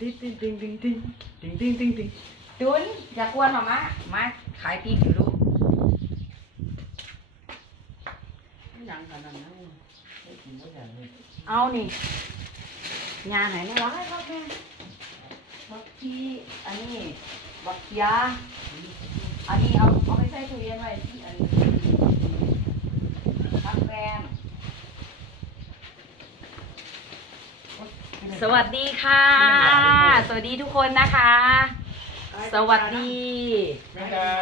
ติ๊งติ๊งติ๊งติ๊งติ๊งติ๊งติ๊งติ๊งติ๊งจุนอย่ากวนหรอมะมาขายพริกอยู่ลูกยังขนาดนั้นเอานี่งาไหนเนี่ยร้ายครับแม่บักชีอันนี้บักยาอันนี้เอาเอาไปใส่ตู้เย็นไว้ที่อันนี้พักแรม สวัสดีค่ะ สวัสดีทุกคนนะคะ สวัสดีไม่ได้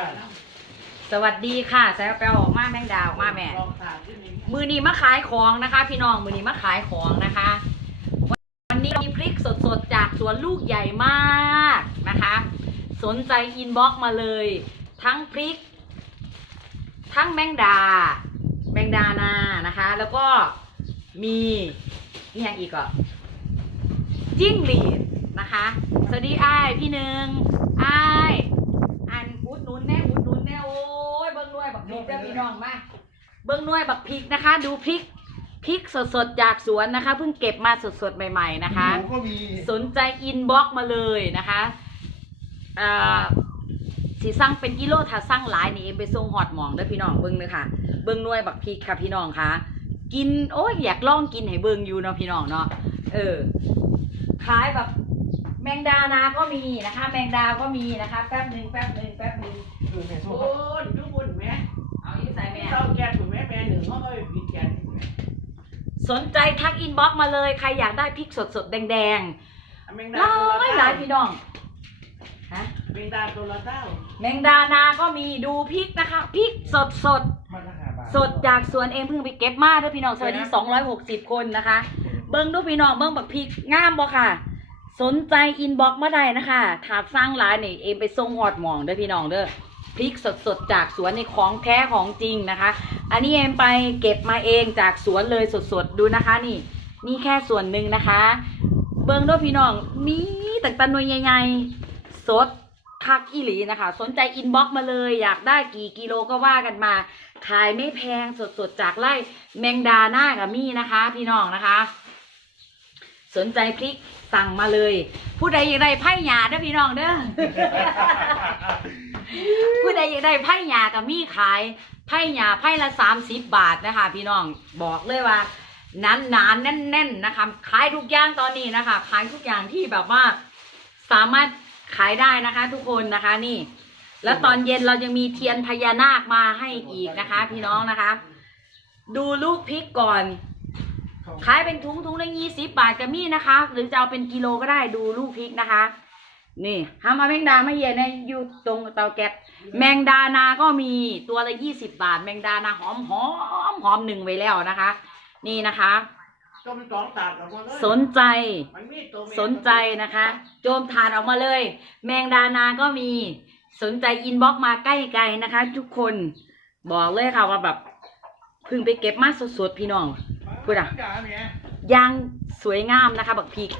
สวัสดีค่ะแซวแปลออกมาแมงดาวออกมาแม่ลองถามที่นี่มือนี้มาขายของนะคะ พี่น้องมือนี้มาขายของนะคะ วันนี้มีพริกสดๆจากสวนลูกใหญ่มากนะคะ สนใจอินบ็อกซ์มาเลย ทั้งพริก ทั้งแมงดา แมงดานานะคะ แล้วก็มีนี่ยังอีกอะ จิ้งหรีดนะคะ สวัสดีอ้ายพี่หนึ่งอ้ายอันอุดหนุนแน่อุดหนุนแน่โอ้ยเบิ้งด้วยบักพริกเด้อพี่น้องมาเบื้องหน้วยบักพริกนะคะ ดูพริกพริกสดๆจากสวนนะคะเพิ่งเก็บมาสดๆใหม่ๆนะคะ หมูก็มีสนใจอินบ็อกมาเลยนะคะอ่าสีสั่งเป็นกิโลถ้าสั่งหลายนี่เอ็มไปส่งฮอดหมองเด้อพี่น้องเบิ้งเลยค่ะ เบิ้งหน้วยบักพริกค่ะพี่น้องค่ะ กินโอ้ยอยากลองกินให้เบิ้งอยู่เนาะพี่น้องเนาะเออ ขายแบบแมงดานาก็มีนะคะ แมงดาก็มีนะคะ แป๊บหนึ่งแป๊บหนึ่งแป๊บหนึ่งคือในโอ้ยทุกคนแม่เอาอยู่ใส่แม่เศร้าแก่ถูกแม่แม่หนึ่งเขาก็ผิดแก่สนใจทักอินบ็อกมาเลย ใครอยากได้พริกสดสดๆแดงแมงๆดาหลายหลายพี่น้องฮะแมงดาตัวละเต้าแมงดานาก็มีดูพริกนะคะพริกสดสดมันราคาบาทสดจากสวนเองเพิ่งไปเก็บมาเด้วยพี่น้องสวัสดี260 คนนะคะ เบิ้งดูพี่น้องเบิ้งบักพริกงามบ่ค่ะ สนใจอินบ็อกมาได้นะคะถาดสร้างร้านนี่เองไปส่งหอดหมองเด้อพี่น้องเด้อพริกสดๆจากสวนในของแท้ของจริงนะคะ อันนี้เอ็มไปเก็บมาเองจากสวนเลยสดๆดูนะคะ นี่ นี่แค่ส่วนหนึ่งนะคะ เบิ้งด้วยพี่น้องมีแต่ตะนวยใหญ่ๆสดคักอีหลีนะคะ สนใจอินบ็อกมาเลย อยากได้กี่กิโลก็ว่ากันมา ขายไม่แพงสดๆจากไร่แมงดาหน้ากับมี่นะคะ พี่น้องนะคะ สนใจพริกสั่งมาเลย ผู้ใดอยากได้ไผ่หยาเด้อพี่น้องเด้อ ผู้ใดอยากได้ไผ่หยากับมีขายไผ่หยาไผ่ละสามสิบบาทนะคะ พี่น้องบอกเลยว่าหนานหนานๆแน่นๆนะคะขายทุกอย่างตอนนี้นะคะขายทุกอย่างที่แบบว่า สามารถขายได้นะคะ ทุกคนนะคะนี่ แล้วตอนเย็นเรายังมีเทียนพญานาคมาให้อีกนะคะ พี่น้องนะคะ ดูลูกพริกก่อน ขายเป็นถุงถุงละยี่สิบบาทก็มีนะคะ หรือจะเอาเป็นกิโลก็ได้ดูลูกพริกนะคะ นี่ทำมาแมงดาไม่เย็นนะอยู่ตรงเตาแก๊สแมงดานาก็มีตัวละยี่สิบบาท แมงดานาหอมหอมหอมหนึ่งไว้แล้วนะคะ นี่นะคะก็มันสองตัดออกมาเลยสนใจมันมีตัวแม่สนใจนะคะ โจมทานออกมาเลย แมงดานาก็มีสนใจอินบ็อกมาใกล้ๆนะคะ ทุกคนบอกเลยค่ะว่าแบบเพิ่งไปเก็บมาสดๆพี่น้อง พูดอะยางสวยงามนะคะบักพริก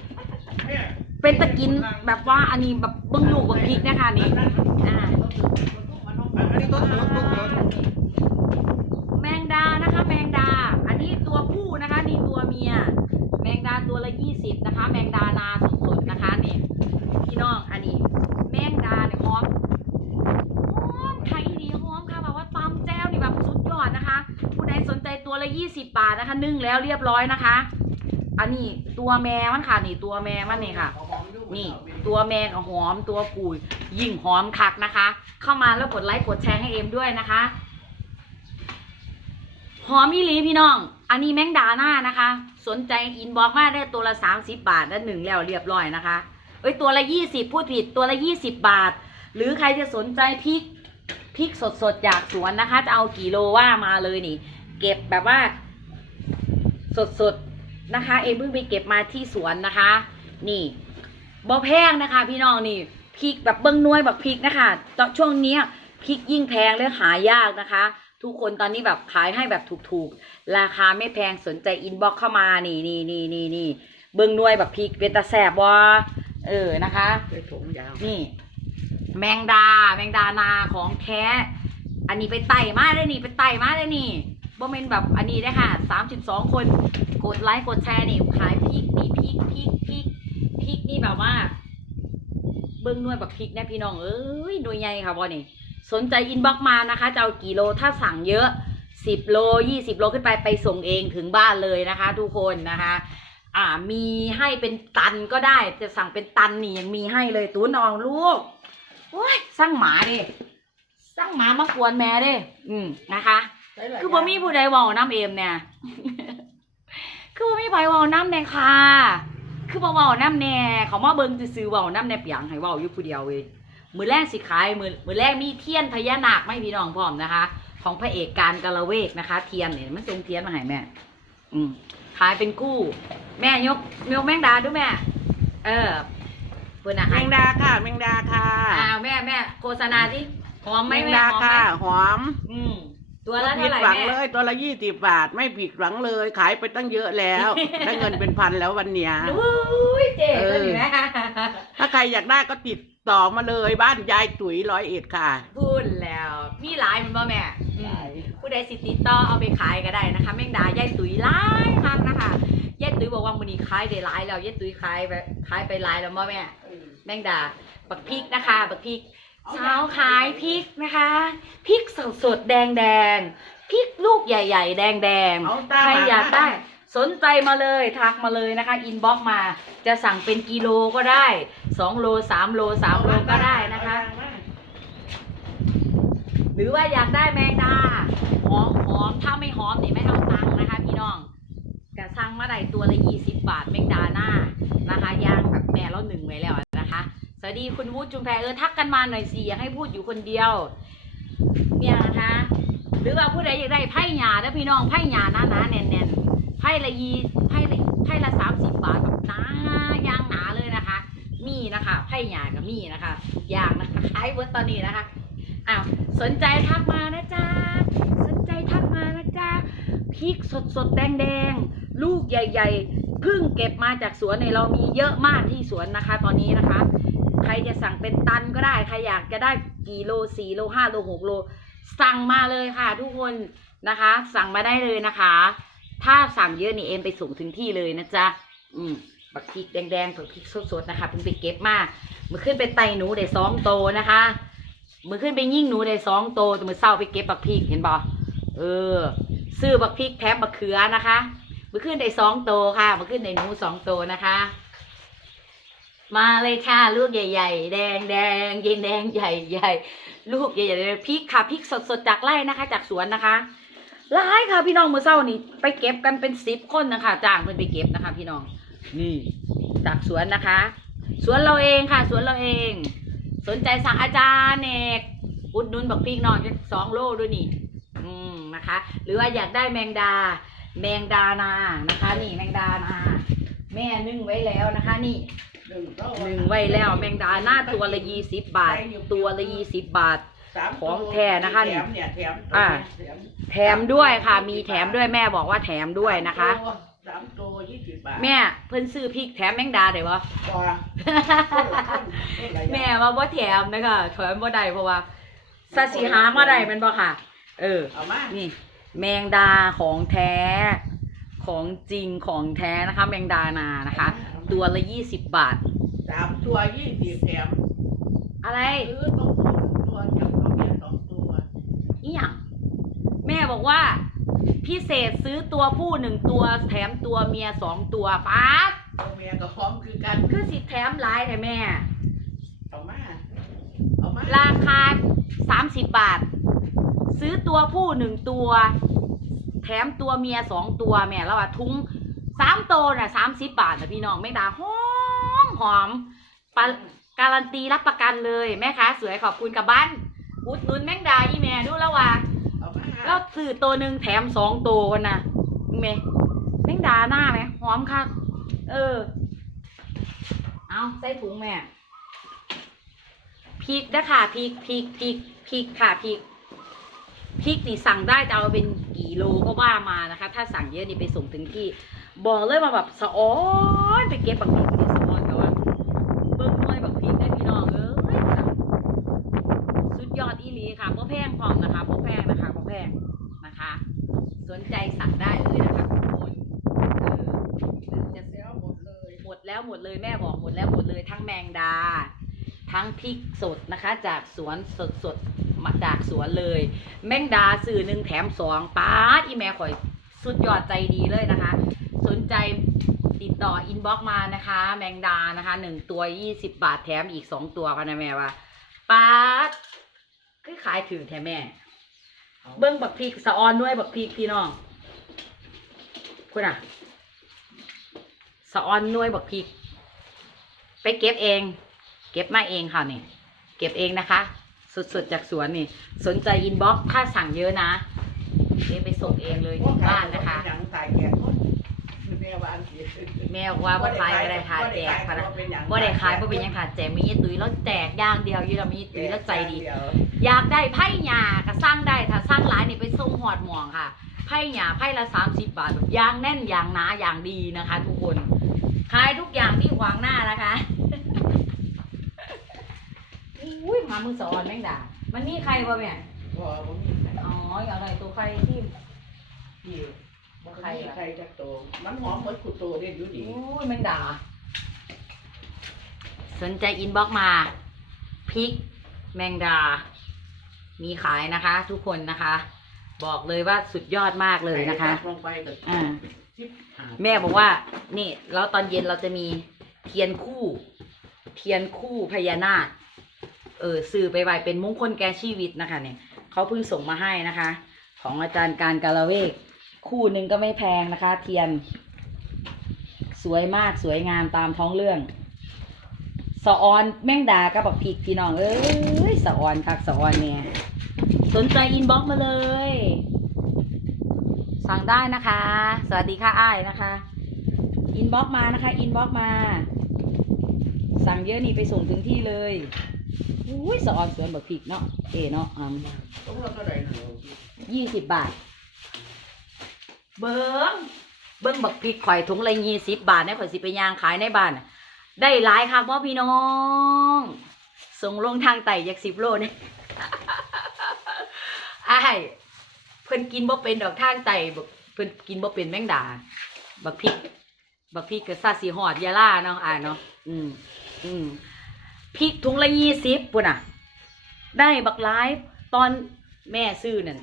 เป็นตะกินแบบว่าอันนี้แบบเบิ้งลูกบักพริกนะคะนี่อ่าแมงดานะคะ แมงดา อันนี้ตัวผู้นะคะ นี่ตัวเมีย แมงดาตัวละยี่สิบนะคะ แมงดานาสดๆนะคะนี่พี่น้องอันนี้ แมงดาเนี่ยหอมหอมไทยดีหอมค่ะแบบว่าตำแจ้วนี่แบบสุดยอดนะคะ ผู้ใดสนใจตัวละยี่สิบบานึ่งแล้วเรียบร้อยนะคะ อันนี้ตัวแม่มันค่ะนี่ตัวแม่มันนี่ค่ะ นี่ตัวแมงหอมตัวปูยิ่งหอมคักนะคะ เข้ามาแล้วกดไลค์กดแชร์ให้เอ็มด้วยนะคะหอมอีหลีพี่น้อง อันนี้แมงดาหน้านะคะ สนใจอินบอกมาได้ตัวละสามสิบบาทและหนึ่งแล้วเรียบร้อยนะคะ เอ้ยตัวละยี่สิบพูดผิดตัวละยี่สิบบาท หรือใครจะสนใจพริกพริกสดๆจากสวนนะคะ จะเอากี่โลว่ามาเลยนี่ เก็บแบบว่า สดๆนะคะ เอ็มเพิ่งไปเก็บมาที่สวนนะคะ นี่บ่แพงนะคะ พี่น้องนี่พริกแบบเบิ้งหน้วยแบบพริกนะคะตอนช่วงเนี้ยพริกยิ่งแพงและหายากนะคะ ทุกคนตอนนี้แบบขายให้แบบถูกๆ ราคาไม่แพงสนใจอินบ็อกเข้ามานี่นี่นี่นี่นี่เบิ้งหน้วยแบบพริกเป็นตาแสบวะเออนะคะเป็นถุงยาวนี่ แมงดา แมงดานาของแท้ อันนี้ไปไต่มาได้นี่ไปไต่มาได้นี่ บ่เมนแบบอันนี้ได้ค่ะสามสิบสองคนกดไลค์กดแชร์นี่ขายพริกนี่พริกพริกพริกพริกนี่แบบว่า เบิ้งนวยแบบพริกนี่พี่น้องเอ้ยหน่วยใหญ่ค่ะบอนี่สนใจอินบ็อกมานะคะจะเอากี่โลถ้าสั่งเยอะสิบโลยี่สิบโลขึ้นไปไปส่งเองถึงบ้านเลยนะคะ ทุกคนนะคะ อ่ามีให้เป็นตันก็ได้จะสั่งเป็นตันนี่ยังมีให้เลยตูนนองลูกโอ้ยสร้างหมาดิสร้างหมามากวนแม่ดิอืมนะคะ คือบ่มีผู้ใดเว้าน้ำเอมเนี่ย คือบ่มีไผเว้าน้ำแน่ค่ะ คือบ่เว้าน้ำแน่เขามาเบิ่งซื่อๆเว้าน้ำแน่เปียงให้เว้าอยู่ผู้เดียวเว้ยมื้อแรกสิขายมื้อมื้อแรกมีเทียนพญานาคไม่พี่น้องพร้อมนะคะ ของพระเอกการกะละเวกนะคะ เทียนเนี่ยมันทรงเทียนมาให้แม่ อืมขายเป็นคู่แม่ยกยกแมงดาดูแม่ เออเพิ่นน่ะแมให้งดาค่ะ แมงดาค่ะอ้าวแม่แม่โฆษณาสิหอมไหแมมงแม่ดาหอมไหมค่ะหอม อืม ตัวไม่ละผิเท่าดไหร่หวังแม่ เลยตัวละยี่สิบบาทไม่ผิดหวังเลย ขายไปตั้งเยอะแล้ว ได้เงินเป็นพันแล้ววันเนี้ย อุ้ยเจ๋ตัวนี้แม่ถ้าใครอยากได้ก็ติดต่อมาเลยบ้านยายตุ๋ยร้อยเอ็ดค่ะ พูดแล้ว มีหลายมันบ่แม่อืมผู้ใดสิติดต่อเอาไปขายก็ได้นะคะ แมงดายายตุ๋ยหลายมากนะคะยายตุ๋ยบอกว่ามื้อนี้ขายได้หลายแล้วยายตุ๋ยขายไปขายไปหลายแล้วบ่แม่ แมงดาบักพริกนะคะ บักพริก เช้าขายพริกนะคะพริกสดสดๆแดงแดงๆพริกลูกใหญ่ ๆ แดงแดงๆเอาตาใครมาอยากได้สนใจมาเลยทักมาเลยนะคะอินบ็อกมาจะสั่งเป็นกิโลก็ได้สองโลสามโลสามโลก็ได้นะคะ หรือว่าอยากได้แมงดาหอมหอมถ้าไม่หอมนี่ไม่เอาตังค์นะคะพี่น้องกระสั่งมาได้ตัวละยี่สิบบาทแมงดาหน้านะคะย่างแบบแม่เราหนึ่งไว้แล้วนะคะส วัสดีคุณวูดจุมแพรเออทักกันมาหน่อยสิอยากให้พูดอยู่คนเดียว เนี่ยนะคะหรือว่าผู้ใดอยากได้ไพ่หยาแล้วพี่น้องไพ่หยาหนาหนาแน่นแน่นไพ่ละยีไพ่ละไพ่ละสามสิบบาทแบบหนายางหนาเลยนะคะ มีนะคะไพ่หยากับมีนะคะยางนะคะขายเวิร์ตอนนี้นะคะอ้าวสนใจทักมานะจ๊ะสนใจทักมานะจ๊ะพริกสดสดแดงแดงลูกใหญ่ ๆ เพิ่งเก็บมาจากสวนเนี่ยเรามีเยอะมากที่สวนนะคะ ตอนนี้นะคะ ใครจะสั่งเป็นตันก็ได้ ใครอยากจะได้กี่โลสี่โลห้าโลหกโล สั่งมาเลยค่ะ ทุกคนนะคะ สั่งมาได้เลยนะคะ ถ้าสั่งเยอะนี่เอ็มไปส่งถึงที่เลยนะจ๊ะอืมบักพริกแดงๆผักพริกสดๆนะคะเพิ่งไปเก็บมามือขึ้นไปไตหนูได้สองโตนะคะมือขึ้นไปยิ่งหนูได้สองโตแต่มือเศร้าไปเก็บบักพริกเห็นบ่เออ ซื้อบักพริกแถมบักเขือนะคะมือขึ้นได้สองโตค่ะมือขึ้นได้หนูสองโตนะคะ มาเลยค่ะ ลูกใหญ่ๆ แดงแดงๆเย็นแดงใหญ่ใหญ่ๆ ลูกใหญ่ๆพริกค่ะพริกสดๆจากไร่นะคะ จากสวนนะคะหลายค่ะพี่น้องมือเศร้านี่ไปเก็บกันเป็นสิบคนนะคะจ้างเพื่อนไปเก็บนะคะ พี่น้อง นี่จากสวนนะคะ สวนเราเองค่ะ สวนเราเอง สนใจสั่งอาจารย์เอกอุดหนุนบักพริกหน่อยสองโลด้วยนี่ อืมนะคะ หรือว่าอยากได้แมงดา แมงดานานะคะ นี่แมงดานาแม่นึ่งไว้แล้วนะคะ นี่ หนึ่งหนึ่งไว้แล้วแมงดาหน้าตัวละยี่สิบบาท ตัวละยี่สิบบาท ของแท้นะคะนี่ แถมเนี่ยแถมอ่า แถมแถมด้วยค่ะ มีแถมด้วยแม่บอกว่าแถมด้วยนะคะ สามตัวยี่สิบบาทแม่เพิ่นซื้อพริกแถมแมงดาได้บ่ ตัวคนละอย่างแม่ว่าบ่แถมนะคะแถมบ่ได้เพราะว่าสสิหามาได้แมันบ่ค่ะ เออ เอามานี่ แมงดาของแท้ ของจริงของแท้นะคะ แมงดานานะคะ ตัวละยี่สิบบาท สามตัวยี่สิบแถมอะไรซื้อต้องตัวจับตัวเมียสองตัวอีหยังแม่บอกว่า พิเศษซื้อตัวผู้หนึ่งตัว แถมตัวเมียสองตัวป๊าดตัวเมียกับพร้อมคือกันคือสิแถมหลายแต่แม่ เอามาเอามาราคาสามสิบบาท ซื้อตัวผู้หนึ่งตัว แถมตัวเมียสองตัวแม่แล้วว่าทุง สามโตวน่ะสามสิบบาทนะพี่น้องแม่ดาหอมหอมปะการันตีรับประกันเลยแม่ค้าสวยขอบคุณกับบ้านอุดหนุนแมงดาอีแม่ดูแล้วว่าเอามาแล้วซื้อตัวหนึ่งแถมสองตัวกันนะเมแมงดาหน้าไหมหอมค่ะเออ เอาใส่ถุงแม่พริกนะค่ะพริกพริกพริกพริกค่ะพริกพริกนี่สั่งได้จะเอาเป็นกี่โลก็ว่ามานะคะ ถ้าสั่งเยอะนี่ไปส่งถึงที่ บอกเลยมาแบบสะอ้อนไปเก็บบักพริกนี่สะอ้อนแต่ว่าเบิ้งหน่วยบักพริกได้พี่น้องเอ้ยสุดยอดอีหลีค่ะพ่แพงพร้อมนะคะพ่แพงนะคะพ่แพงนะคะ สนใจสั่งได้เลยนะคะทุกคนเออจะเสียหมดเลยหมดแล้วหมดเลยแม่บอกหมดแล้วหมดเลยทั้งแมงดา ทั้งพริกสดนะคะ จากสวนสดสดๆมาจากสวนเลย แมงดาสื่อหนึ่งแถมสองป้าดอีแม่ข่อยสุดยอดใจดีเลยนะคะ สนใจติดต่ออินบ็อกมานะคะ แมงดานะคะหนึ่งตัวยี่สิบบาทแถมอีกสองตัวพะนะแม่ว่าป้าดคือขายถือแท้แม่ เบิ้งบักพริกสะออนด้วยบักพริกพี่น้องคุณอะสะออนด้วยบักพริก ไปเก็บเอง เก็บมาเองค่ะนี่ เก็บเองนะคะ สดๆจากสวนนี่ สนใจอินบ็อกถ้าสั่งเยอะนะเดี๋ยวไปส่งเองเลยถึงบ้านนะคะ ว่าอันสิแม่บอกว่าบ่ขายก็ได้ทาแจกพะนะบ่ได้ขายบ่เป็นหยังค่ะแจกมีอีตุ้ยแล้วแจกอย่างเดียวอยู่แล้วมีอีตุ้ยแล้วใจดีอยากได้ไผ่หญ้าก็สร้างได้ถ้าสร้างหลายนี่ไปส่งหอดหมองค่ะไผ่หญ้าไผ่ละสามสิบบาทแบบยางแน่นยางหนาอย่างดีนะคะ ทุกคนขายทุกอย่างที่ขวางหน้านะคะอุ้ยมามือสอนแม่งด่ามันนี่ใครบ่แม่บ่บ่มีอ๋ออยากได้ตัวใครที่ อยู่ บ่ใคใครรใครอะจะโต มันหอมเหมือนกุโตเด่นอยู่ดีอุ้ยแม่งด่าสนใจอินบ็อกมาพริกแมงดา มีขายนะคะ ทุกคนนะคะ บอกเลยว่าสุดยอดมากเลยนะคะลงไปก็อ่าสิบห้าแม่บอกว่า นี่ แล้วตอนเย็นเราจะมีเทียนคู่ เทียนคู่พญานาค เออสื่อไปไว้เป็นมงคลแก่ชีวิตนะคะ เนี่ยเขาเพิ่งส่งมาให้นะคะ ของอาจารย์การกาลเวก คู่หนึ่งก็ไม่แพงนะคะ เทียน สวยมากสวยงามตามท้องเรื่องสะออนแม่งดากับบักพริกพี่น้องเอ้ยสะออนคักสะออนเนี่ยสนใจอินบ็อกมาเลย สั่งได้นะคะ สวัสดีค่ะอ้ายนะคะ อินบ็อกมานะคะ อินบ็อกมา สั่งเยอะนี่ไปส่งถึงที่เลยอุ้ยสะออนสวนบักพริกเนาะเอ๋เนาะอืมต้องเราเท่าไหร่หนูยี่สิบบาท เบิ้งเบิ้งบักพริกข่อยถุงละยี่สิบบาทเนี่ยข่อยสิไปย่างขายในบ้าน ได้หลายค่ะพ่อพี่น้อง ส่งลงทางไต่จากสิบโลนี่อ้เพิ่นกินบ่เป็นดอกทางไต่บักเพิ่นกินบ่เป็นแมงดา บักพริก บักพริกกับซาสีหอดยาล่าเนาะอ่าเนาะอืมอืมพริกถุงละยี่สิบปุ่นอะ ได้บักหลายตอนแม่ซื้อนั่น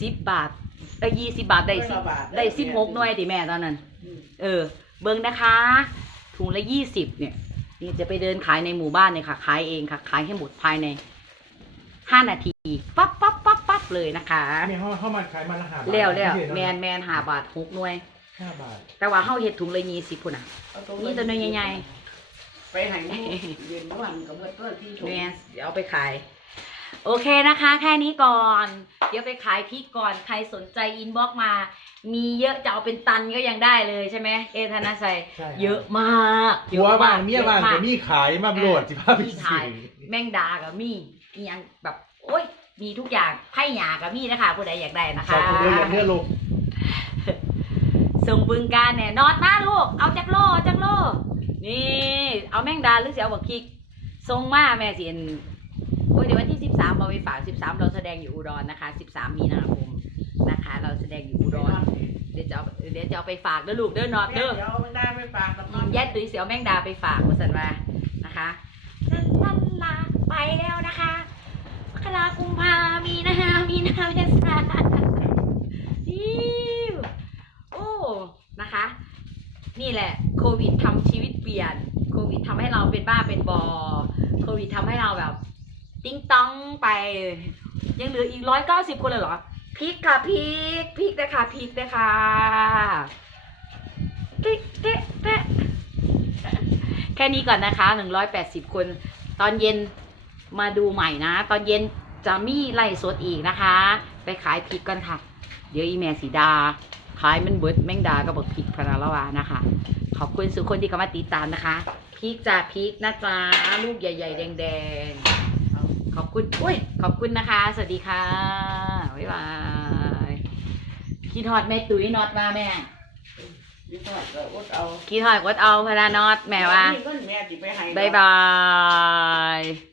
สิบบาท เอ้ยี่สิบบาทได้สิได้สิบหกหน่วยติแม่ตอนนั้น เออ เบิ่งนะคะ ถุงละยี่สิบเนี่ย นี่จะไปเดินขายในหมู่บ้านเนี่ยค่ะ ขายเองค่ะ ขายให้หมดภายในห้านาที ปั๊บปั๊บปั๊บปั๊บเลยนะคะมีเข้าเข้ามาขายมันละหาบาทแล้วแล้วพิเศษแมเอะนแมนหาบาทหกหน่วยห้าบาท แต่ว่าเฮาเฮ็ดถุงละยี่สิบพุ่นอะนี่ตัวน้อยใหญ่ไปให้หมูเย็นวันกับเบิดตัวที่แมนเดี๋ยวเอาไปขาย โอเคนะคะ แค่นี้ก่อน เดี๋ยวไปขายพริกก่อน ใครสนใจอินบ็อกมา มีเยอะจะเอาเป็นตันก็ยังได้เลยใช่ไหมเอธนาชัยใช่ครับ เยอะมากเยหัวอะบ้านเมียบ้านอะก็มีขายมาโหลดสิพาไปมีซื้ขายอแมงดากับมีอีหยังแบบโอ้ยมีทุกอย่างไผ่หยากับมีนะคะผู้ใดอยากได้นะชอคะบคนเดียวอย่างเนื้อลงส่งบึงการเนี่ยนอดมาลูก เอาจักโลเอาจักโล นี่ เอาแมงดาหรือเสียวบักคิกส่งมาแม่สิเอ็นโอ้ย เดี๋ยววันที่สิบสามเอาไปฝากสิบสามเราแสดงอยู่อุดรนะคะสิบสามมีนาคมนะคะ เราแสดงอยู่อุดรเดี๋ยวจะเอาเดี๋ยวจะเอาไปฝากเด้อลูกเด้อนอดเด้เด้ออเดี๋ยวมันได้ไม่ปากกับนอนแย่ตุ้ยเสียวแมงดาไปฝากมาสันว่านะคะลันลันลาไปแล้วนะคะมกรากุมภามีนามีนาเมษาอิ้วโอ้นะคะ นี่แหละโควิดทำชีวิตเปลี่ยน โควิดทำให้เราเป็นบ้าเป็นบอ โควิดทำให้เราแบบ ติ้งต้องไป ยังเหลืออีกร้อยเก้าสิบคนเลยเหรอพริกค่ะพริกพริกนะคะพริกนะคะเต๊ะเต๊ะเต๊ะแค่นี้ก่อนนะคะหนึ่งร้อยแปดสิบคน ตอนเย็นมาดูใหม่นะ ตอนเย็นจะมีไล่สดอีกนะคะ ไปขายพริกกันค่ะ เดี๋ยวอีแม่สีดา ขายมันเบิดแมงดากับบักพริกพนาละวานะคะ ขอบคุณสุกคนที่เข้ามาติดตามนะคะพริกจากพริกนะจ๊ะลูกใหญ่ ๆ แดง ๆ ขอบคุณอุ้ยขอบคุณนะคะ สวัสดีค่ะบ๊ายบายคิดฮอดแม่ตุ้ยนอดมาแม่นี่ก็อดเอาคิดฮอดกดเอาพนานอดแม่ว่า นี่ก็แม่จิไปให้บ๊ายบาย